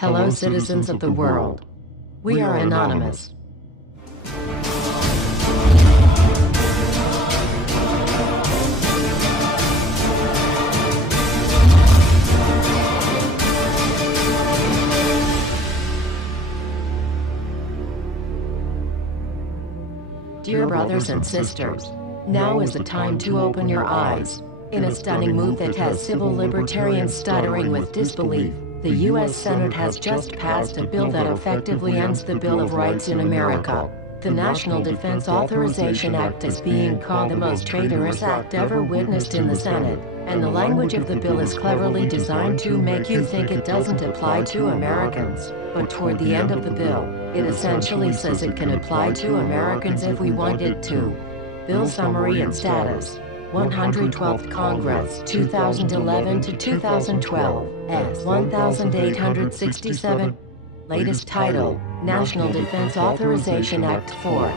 Hello, citizens of the world. We are anonymous. Dear brothers and sisters, now is the time to open your eyes. In a stunning move that has civil libertarians stuttering with disbelief, the U.S. Senate has just passed a bill that effectively ends the Bill of Rights in America. The National Defense Authorization Act is being called the most traitorous act ever witnessed in the Senate, and the language of the bill is cleverly designed to make you think it doesn't apply to Americans. But toward the end of the bill, it essentially says it can apply to Americans if we want it to. Bill summary and status. 112th Congress, 2011 to 2012, S. 1867. Latest title, National Defense Authorization Act 4.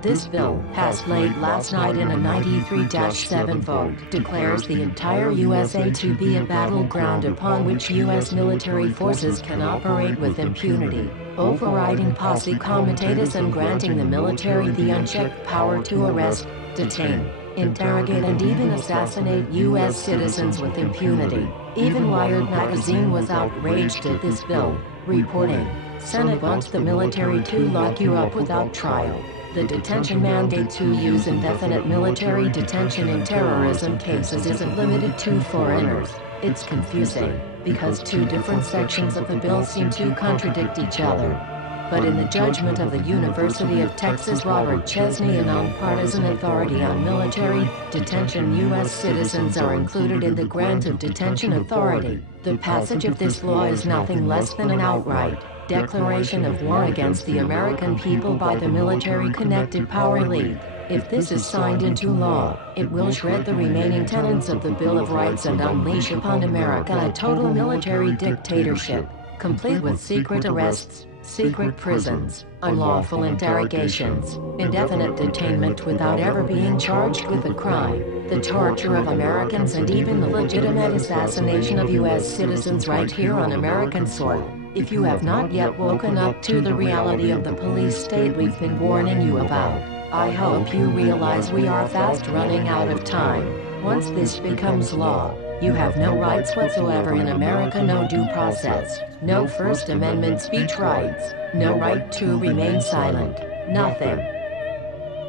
This bill, passed late last night in a 93-7 vote, declares the entire USA to be a battleground upon which U.S. military forces can operate with impunity, overriding Posse Comitatus and granting the military the unchecked power to arrest, detain, interrogate and even assassinate U.S. citizens with impunity. Even Wired magazine was outraged at this bill, reporting, "Senate wants the military to lock you up without trial. The detention mandate to use indefinite military detention in terrorism cases isn't limited to foreigners." It's confusing, because two different sections of the bill seem to contradict each other. But in the judgment of the University of Texas Robert Chesney, a nonpartisan authority on military detention, U.S. citizens are included in the grant of detention authority. The passage of this law is nothing less than an outright declaration of war against the American people by the military-connected power elite. If this is signed into law, it will shred the remaining tenets of the Bill of Rights and unleash upon America a total military dictatorship, complete with secret arrests, secret prisons, unlawful interrogations, indefinite detainment without ever being charged with a crime, the torture of Americans and even the legitimate assassination of U.S. citizens right here on American soil. If you have not yet woken up to the reality of the police state we've been warning you about, I hope you realize we are fast running out of time. Once this becomes law, you have no rights whatsoever in America, no due process, no First Amendment speech rights, no right to remain silent, nothing.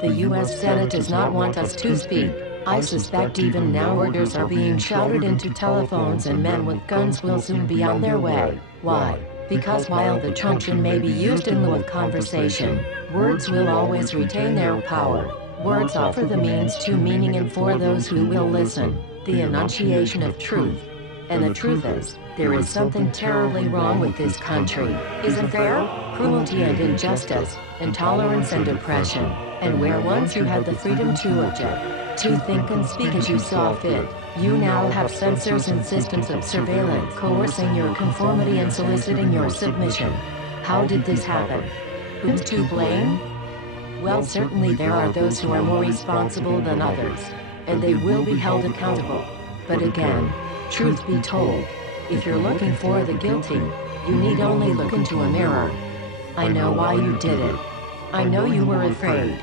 The U.S. Senate does not want us to speak. I suspect even now orders are being shouted into telephones and men with guns will soon be on their way. Why? Because while the truncheon may be used in lieu of conversation, words will always retain their power. Words offer the means to meaning, and for those who will listen, the enunciation of truth. And the truth is, there is something terribly wrong with this country, isn't there? Cruelty and injustice, intolerance and oppression, and where once you had the freedom to object, to think and speak as you saw fit, you now have censors and systems of surveillance coercing your conformity and soliciting your submission. How did this happen? Who's to blame? Well, certainly there are those who are more responsible than others, and they will be held accountable. But again, truth be told, if you're looking for the guilty, you need only look into a mirror. I know why you did it. I know you were afraid.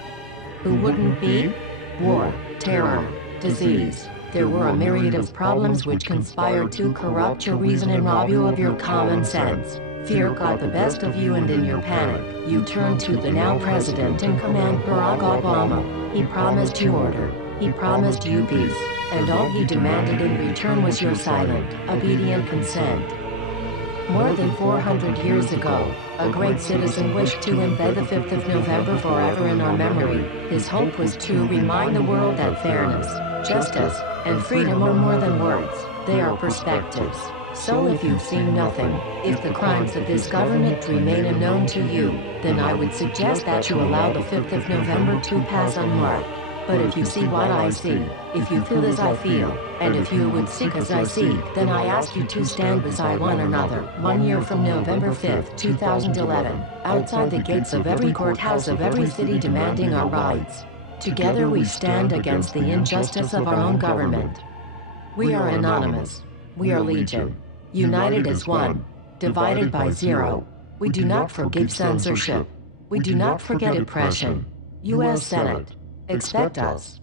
Who wouldn't be? War, terror, disease. There were a myriad of problems which conspired to corrupt your reason and rob you of your common sense. Fear got the best of you, and in your panic, you turned to the now president in command, Barack Obama. He promised you order. He promised you peace. And all he demanded in return was your silent, obedient consent. More than 400 years ago, a great citizen wished to embed the 5th of November forever in our memory. His hope was to remind the world that fairness, justice, and freedom are more than words, they are perspectives. So if you've seen nothing, if the crimes of this government remain unknown to you, then I would suggest that you allow the 5th of November to pass unmarked. But if you see what I see, if you feel as I feel, and if you would seek as I seek, then I ask you to stand beside one another, 1 year from November 5th, 2011, outside the gates of every courthouse of every city demanding our rights. Together we stand against the injustice of our own government. We are anonymous. We are legion. United as one. divided by 0. We do not forgive censorship. We do not forget oppression. U.S. Senate. Expect us.